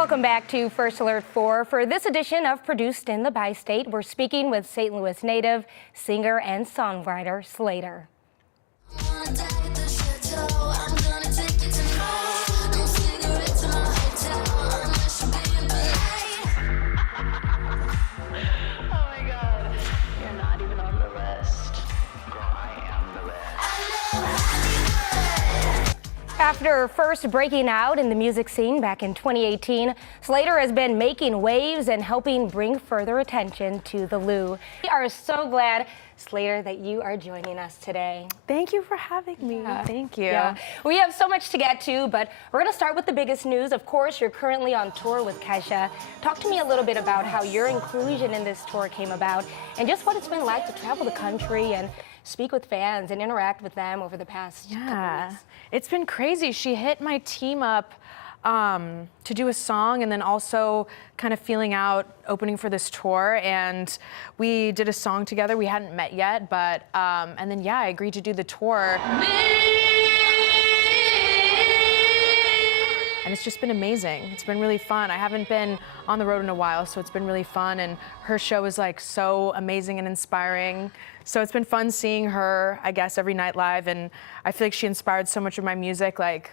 Welcome back to First Alert 4. For this edition of Produced in the Bi-State, we're speaking with St. Louis native, singer, and songwriter Slayyyter. After first breaking out in the music scene back in 2018, Slayyyter has been making waves and helping bring further attention to the Lou. We are so glad, Slayyyter, that you are joining us today. Thank you for having me. Yeah. Thank you. Yeah. We have so much to get to, but we're going to start with the biggest news. Of course, you're currently on tour with Kesha. Talk to me a little bit about how your inclusion in this tour came about and just what it's been like to travel the country and speak with fans and interact with them over the past couple weeks. It's been crazy. She hit my team up to do a song and then also kind of feeling out opening for this tour, and we did a song together. We hadn't met yet, but and then I agreed to do the tour. And it's just been amazing. It's been really fun. I haven't been on the road in a while, so it's been really fun. And her show is like so amazing and inspiring. So it's been fun seeing her, I guess, every night live. And I feel like she inspired so much of my music, like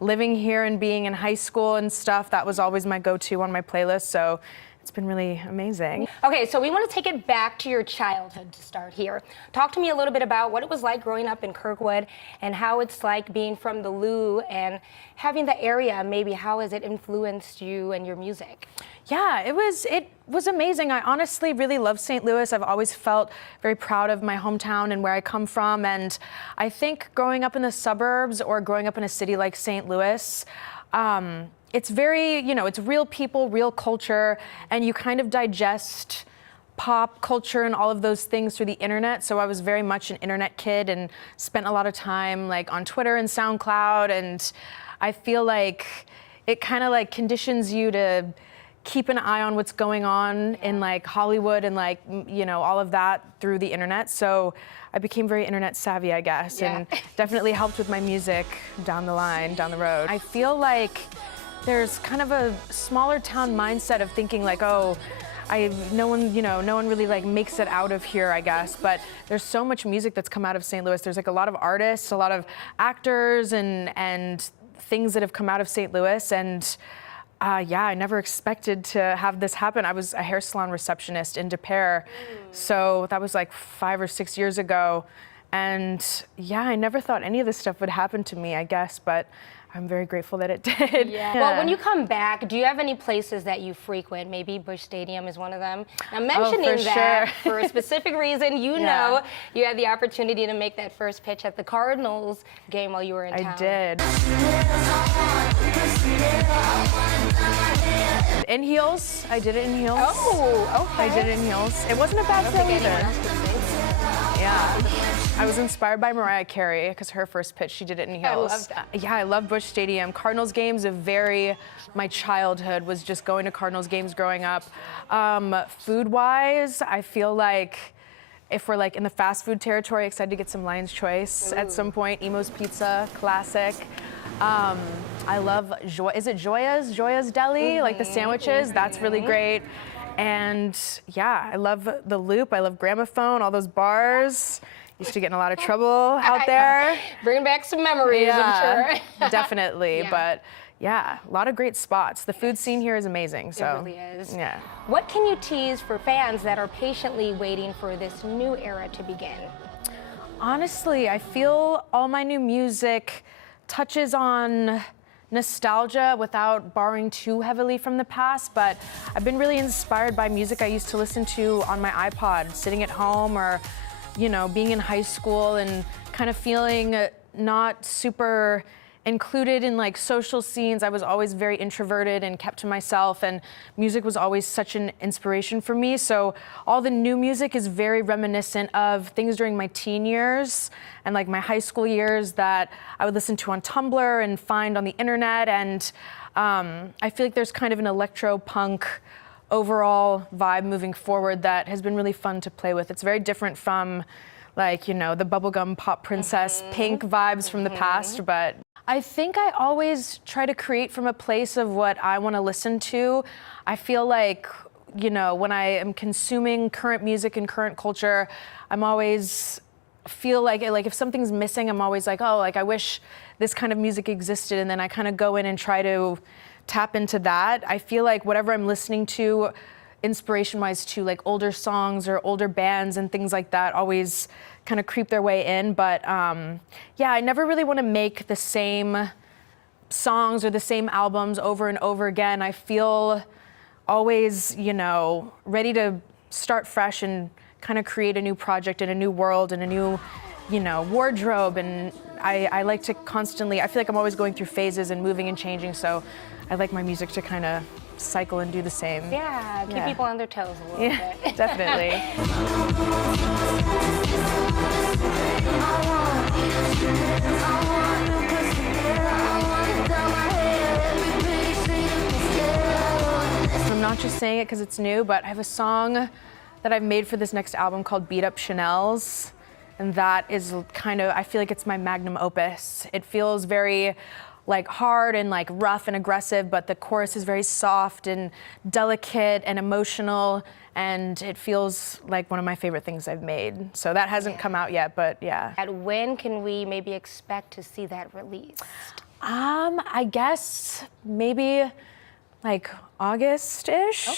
living here and being in high school and stuff. That was always my go-to on my playlist. So it's been really amazing. Okay, so we want to take it back to your childhood to start here. Talk to me a little bit about what it was like growing up in Kirkwood and how it's like being from the Lou and having the area. Maybe how has it influenced you and your music? Yeah, it was amazing. I honestly really love St. Louis. I've always felt very proud of my hometown and where I come from. And I think growing up in the suburbs or growing up in a city like St. Louis, it's very, it's real people, real culture, and you kind of digest pop culture and all of those things through the internet. So I was very much an internet kid and spent a lot of time like on Twitter and SoundCloud. And I feel like it kind of like conditions you to keep an eye on what's going on in like Hollywood and like, all of that through the internet. So I became very internet savvy, I guess, and definitely helped with my music down the road. I feel like there's kind of a smaller town mindset of thinking like, oh, no one really like makes it out of here, I guess. But there's so much music that's come out of St. Louis. There's like a lot of artists, a lot of actors and things that have come out of St. Louis. And I never expected to have this happen. I was a hair salon receptionist in Des Peres. So that was like 5 or 6 years ago. And I never thought any of this stuff would happen to me, I guess, but I'm very grateful that it did. Yeah. Well, when you come back, do you have any places that you frequent? Maybe Busch Stadium is one of them. I'm mentioning that for a specific reason. You know, you had the opportunity to make that first pitch at the Cardinals game while you were in town. I did. In heels. I did it in heels. Oh, okay. I did it in heels. It wasn't a bad thing either. Yeah. I was inspired by Mariah Carey because her first pitch, she did it in heels. I love that. Yeah, I love Busch Stadium. Cardinals games my childhood was just going to Cardinals games growing up. Food-wise, I feel like if we're like in the fast food territory, excited to get some Lion's Choice at some point. Emo's Pizza, classic. I love is it Joya's Deli? Like the sandwiches, that's really great. And I love the Loop. I love Gramophone, all those bars. Used to get in a lot of trouble out there. Bringing back some memories, I'm sure. Definitely, but a lot of great spots. The food scene here is amazing. So, it really is. Yeah. What can you tease for fans that are patiently waiting for this new era to begin? Honestly, I feel all my new music touches on nostalgia without borrowing too heavily from the past, but I've been really inspired by music I used to listen to on my iPod, sitting at home or, being in high school and kind of feeling not super included in like social scenes. I was always very introverted and kept to myself, and music was always such an inspiration for me. So all the new music is very reminiscent of things during my teen years and like my high school years that I would listen to on Tumblr and find on the internet. And I feel like there's kind of an electro-punk overall vibe moving forward that has been really fun to play with. It's very different from like, the bubblegum pop princess Pink vibes from the past, but I think I always try to create from a place of what I want to listen to. I feel like, you know, when I am consuming current music and current culture, I'm always feel like if something's missing, I'm always like, oh, like I wish this kind of music existed, and then I kind of go in and try to tap into that. I feel like whatever I'm listening to, inspiration-wise, to like older songs or older bands and things like that, always kind of creep their way in. But yeah, I never really want to make the same songs or the same albums over and over again. I feel always, you know, ready to start fresh and kind of create a new project and a new world and a new, you know, wardrobe. And I like to constantly, I feel like I'm always going through phases and moving and changing. So I like my music to kind of cycle and do the same. Yeah, keep people on their toes a little bit. Definitely. I'm not just saying it because it's new, but I have a song that I've made for this next album called Beat Up Chanel's. And that is kind of, I feel like it's my magnum opus. It feels very like hard and like rough and aggressive, but the chorus is very soft and delicate and emotional, and it feels like one of my favorite things I've made. So that hasn't come out yet, but yeah. And when can we maybe expect to see that released? I guess maybe like August-ish,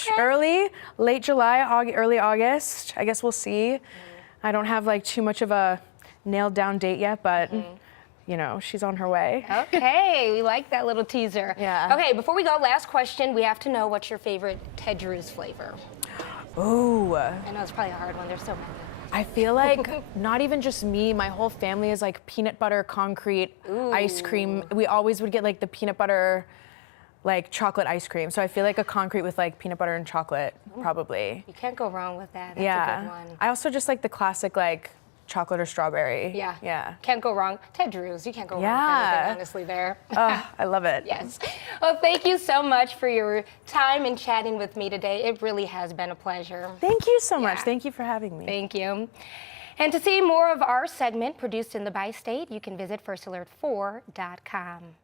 late July, early August. I guess we'll see. I don't have like too much of a nailed down date yet, but you know, she's on her way. Okay, we like that little teaser. Yeah. Okay, before we go, last question. We have to know what's your favorite Ted Drewes flavor. Ooh. I know it's probably a hard one. There's so many. I feel like not even just me, my whole family is like peanut butter concrete ice cream. We always would get like the peanut butter, like chocolate ice cream. So I feel like a concrete with like peanut butter and chocolate, probably. You can't go wrong with that. That's Yeah. a good one. I also just like the classic like chocolate or strawberry. Yeah. Yeah. Can't go wrong. Ted Drewes, you can't go wrong with Yeah. anything, honestly, there. I love it. Yes. Well, thank you so much for your time and chatting with me today. It really has been a pleasure. Thank you so much. Yeah. Thank you for having me. Thank you. And to see more of our segment produced in the Bi-State, you can visit firstalert4.com.